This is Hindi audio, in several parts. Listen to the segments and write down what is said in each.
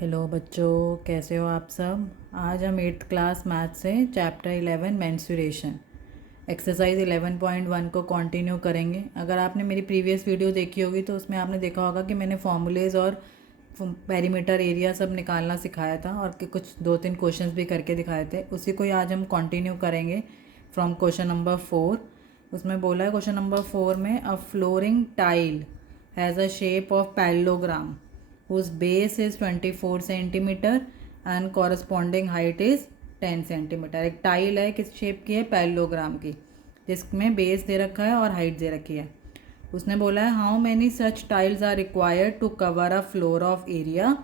हेलो बच्चों, कैसे हो आप सब। आज हम 8th क्लास मैथ से चैप्टर 11 मेंस्ट्रुएशन एक्सरसाइज 11.1 को कंटिन्यू करेंगे। अगर आपने मेरी प्रीवियस वीडियो देखी होगी तो उसमें आपने देखा होगा कि मैंने फॉर्मूलेज और पेरीमीटर एरिया सब निकालना सिखाया था और कि कुछ 2-3 क्वेश्चंस भी करके दिखाए थे। उसी को ही आज हम कंटिन्यू करेंगे फ्रॉम क्वेश्चन नंबर 4। उसमें बोला है क्वेश्चन नंबर 4 में a flooring tile has a shape of parallelogram whose base is 24 centimetre and corresponding height is 10 centimetre. एक टाइल है, किस शेप की है, पैरेललोग्राम की, जिसमें बेस दे रखा है और हाइट दे रखी है। उसने बोला है how many such tiles are required to cover a floor of area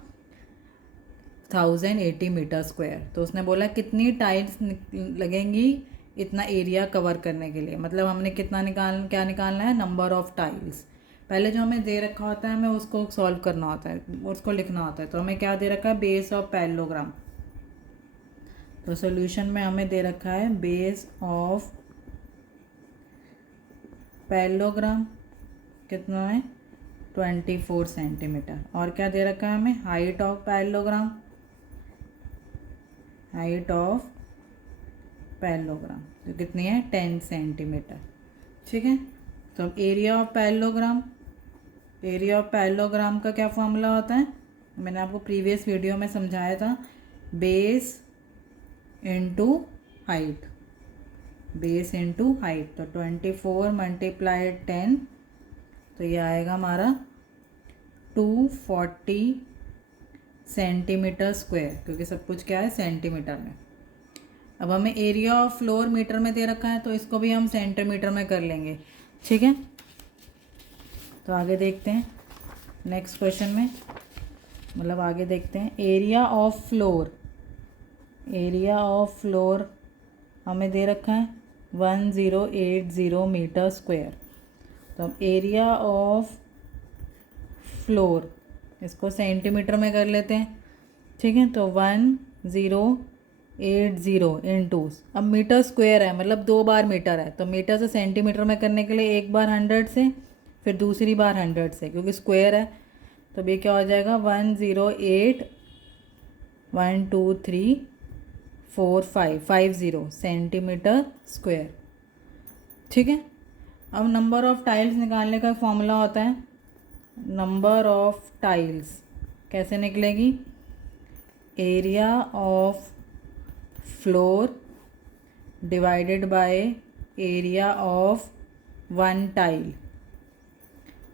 1080 metre square. तो उसने बोला कितनी टाइल्स लगेंगी इतना एरिया कवर करने के लिए। मतलब हमने क्या निकालना है, नंबर ऑफ टाइल्स। पहले जो हमें दे रखा होता है हमें उसको सॉल्व करना होता है, उसको लिखना होता है। तो हमें क्या दे रखा है, बेस ऑफ पैरेललोग्राम। तो सॉल्यूशन में हमें दे रखा है बेस ऑफ पैरेललोग्राम कितना है, 24 सेंटीमीटर। और क्या दे रखा है हमें, height of parallelogram, height of parallelogram तो कितनी है, 10 सेंटीमीटर। ठीक है। तो अब area of parallelogram, area of parallelogram का क्या फॉर्मूला होता है, मैंने आपको प्रीवियस वीडियो में समझाया था, base into height, base into height. तो 24 मल्टीप्लाइड 10, तो ये आएगा हमारा 240 सेंटीमीटर स्क्वायर, क्योंकि सब कुछ क्या है, सेंटीमीटर में। अब हमें एरिया ऑफ फ्लोर मीटर में दे रखा है तो इसको भी हम सेंटीमीटर में कर लेंगे। ठीक है। तो आगे देखते हैं नेक्स्ट क्वेश्चन में, मतलब आगे देखते हैं area of floor. Area of floor हमें दे रखा है 1080 मीटर स्क्वायर। तो अब एरिया ऑफ फ्लोर इसको सेंटीमीटर में कर लेते हैं। ठीक है। तो 1080 इंटू, अब मीटर स्क्वायर है मतलब 2 बार मीटर है, तो मीटर से सेंटीमीटर में करने के लिए एक बार 100 से, फिर दूसरी बार 100 से, क्योंकि स्क्वायर है। तो ये क्या हो जाएगा, 108 1 2 3 4 5 50 सेंटीमीटर स्क्वायर। ठीक है। अब नंबर ऑफ टाइल्स निकालने का फॉर्मूला होता है, नंबर ऑफ टाइल्स कैसे निकलेगी, area of floor divided by area of one tile.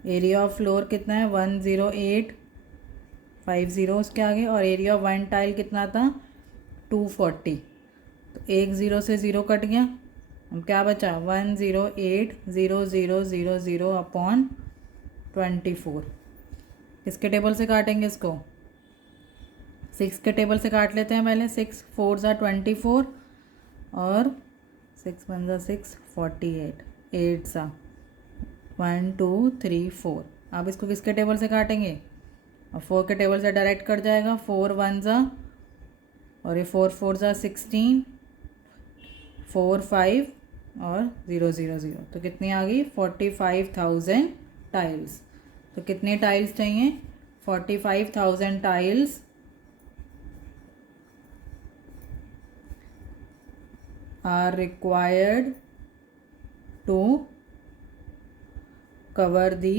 Area of floor कितना है, 10850 उसके आगे, और एरिया ऑफ वन टाइल कितना था, 240। तो एक ज़ीरो से ज़ीरो कट गया, अब क्या बचा, 1080000 अपॉन 24। किसके टेबल से काटेंगे इसको, 6 के टेबल से काट लेते हैं पहले। 6 4 ज़ा 24 और 6 1 ज़ा 6 48, 8 ज़ा 1 2 3 4। अब इसको किसके टेबल से काटेंगे, और 4 के टेबल से डायरेक्ट कट जाएगा। 4 1 ज़ा और ये 4 4 ज़ा 16, 4 5 और 0 0 0, तो कितनी आ गई, 45,000 टाइल्स। तो कितने टाइल्स चाहिए, 45,000 tiles are required to cover the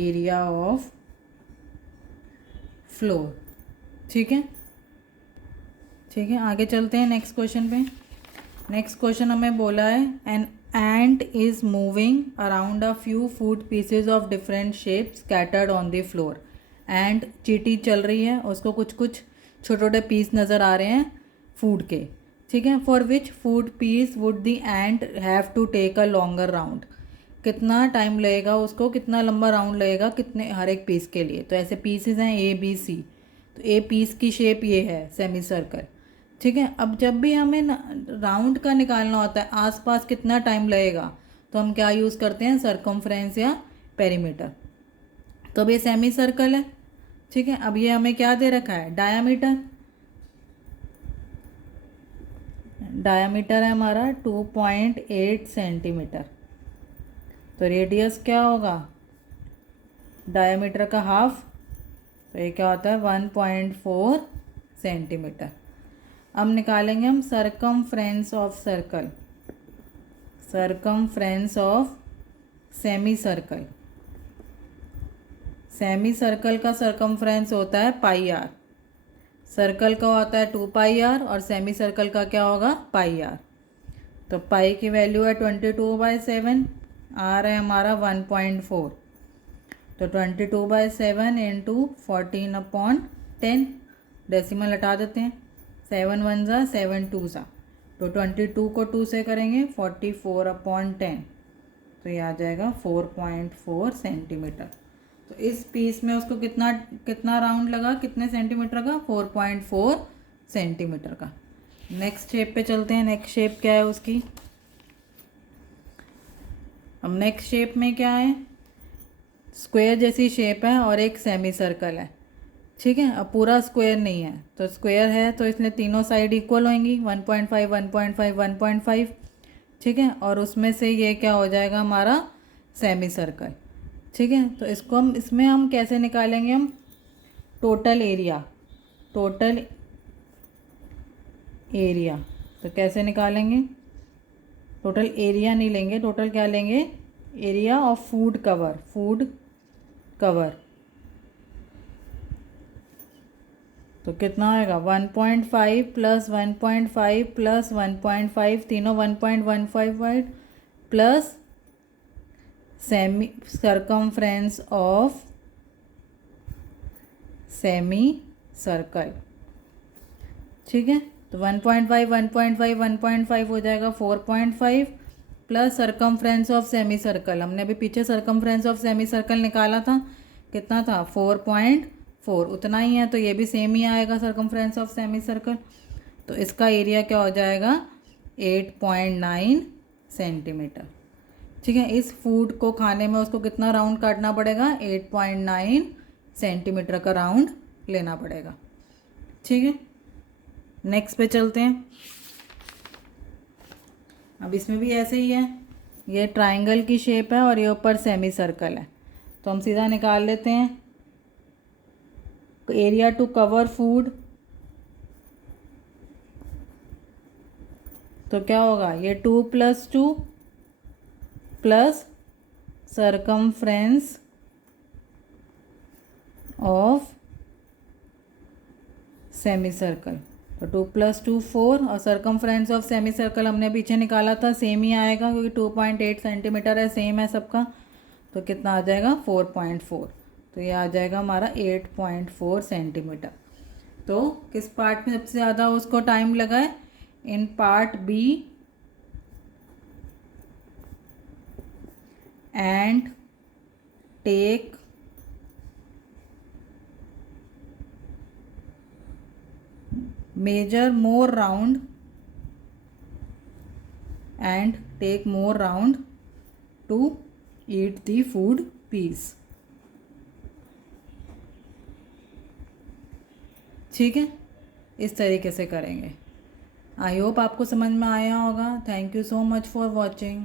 area of floor। ठीक है। ठीक है, आगे चलते हैं नेक्स्ट क्वेश्चन पे। नेक्स्ट क्वेश्चन हमें बोला है an ant is moving around a few food pieces of different shape scattered on the floor. And चींटी चल रही है, उसको कुछ कुछ छोटे छोटे पीस नज़र आ रहे हैं फूड के। ठीक है। For which food piece would the ant have to take a longer round. कितना टाइम लगेगा उसको, कितना लंबा राउंड लगेगा, कितने हर एक पीस के लिए। तो ऐसे पीसेस हैं ए बी सी, तो ए पीस की शेप ये है सेमी सर्कल। ठीक है। अब जब भी हमें राउंड का निकालना होता है आसपास कितना टाइम लगेगा, तो हम क्या यूज़ करते हैं, सरकमफ्रेंस या पेरीमीटर। तो अब ये सेमी सर्कल है। ठीक है। अब ये हमें क्या दे रखा है, डायामीटर। डायामीटर है हमारा 2.8 सेंटीमीटर। तो रेडियस क्या होगा, डायामीटर का हाफ तो ये क्या होता है 1.4 सेंटीमीटर। अब निकालेंगे हम circumference of circle, circumference of semi circle. Semi circle का सरकमफ्रेंस होता है पाई आर, सर्कल का होता है 2 पाई आर और सेमी सर्कल का क्या होगा पाई आर। तो पाई की वैल्यू है 22/7, आर है हमारा 1.4, तो 22/7 इंटू 14/10, डेसिमल हटा देते हैं, 7 1 ज़ा 7 2 ज़ा, तो 22 को 2 से करेंगे 44/10, तो ये आ जाएगा 4.4 सेंटीमीटर। तो इस पीस में उसको कितना कितना राउंड लगा, कितने सेंटीमीटर का, 4.4 सेंटीमीटर का। नेक्स्ट शेप पे चलते हैं। नेक्स्ट शेप क्या है उसकी, अब नेक्स्ट शेप में क्या है, स्क्वायर जैसी शेप है और एक सेमी सर्कल है, ठीक है। अब पूरा स्क्वायर नहीं है, तो स्क्वायर है तो इसलिए तीनों साइड इक्वल होंगी, 1.5 1.5 1.5, ठीक है। और उसमें से ये क्या हो जाएगा हमारा सेमी सर्कल, ठीक है। तो इसको हम इसमें हम कैसे निकालेंगे, हम टोटल एरिया, टोटल एरिया, तो कैसे निकालेंगे, टोटल एरिया नहीं लेंगे, टोटल क्या लेंगे, area of food cover, food cover. तो कितना आएगा 1.5 प्लस 1.5 प्लस 1.5, तीनों 1.15 plus semi circumference of semi circle, ठीक है। तो 1.5 1.5 1.5 हो जाएगा 4.5 plus circumference of semi circle, हमने अभी पीछे सरकमफ्रेंस ऑफ सेमी सर्कल निकाला था, कितना था 4.4, उतना ही है, तो ये भी सेम ही आएगा सरकमफ्रेंस ऑफ सेमी सर्कल। तो इसका एरिया क्या हो जाएगा 8.9 सेंटीमीटर, ठीक है। इस फूड को खाने में उसको कितना राउंड काटना पड़ेगा, 8.9 सेंटीमीटर का राउंड लेना पड़ेगा, ठीक है। नेक्स्ट पे चलते हैं। अब इसमें भी ऐसे ही है, ये ट्रायंगल की शेप है और ये ऊपर सेमी सर्कल है, तो हम सीधा निकाल लेते हैं एरिया टू कवर फूड। तो क्या होगा, ये 2 + 2 plus circumference of semi circle, तो 2 + 2 4, और सरकमफ्रेंस ऑफ सेमी सर्कल हमने पीछे निकाला था, सेम ही आएगा क्योंकि 2.8 सेंटीमीटर है, सेम है सबका। तो कितना आ जाएगा 4.4, तो ये आ जाएगा हमारा 8.4 सेंटीमीटर। तो किस पार्ट में सबसे ज़्यादा उसको टाइम लगा है, in part B and take measure more round and take more round to eat the food piece, ठीक है। इस तरीके से करेंगे। आई होप आपको समझ में आया होगा। Thank you so much for watching.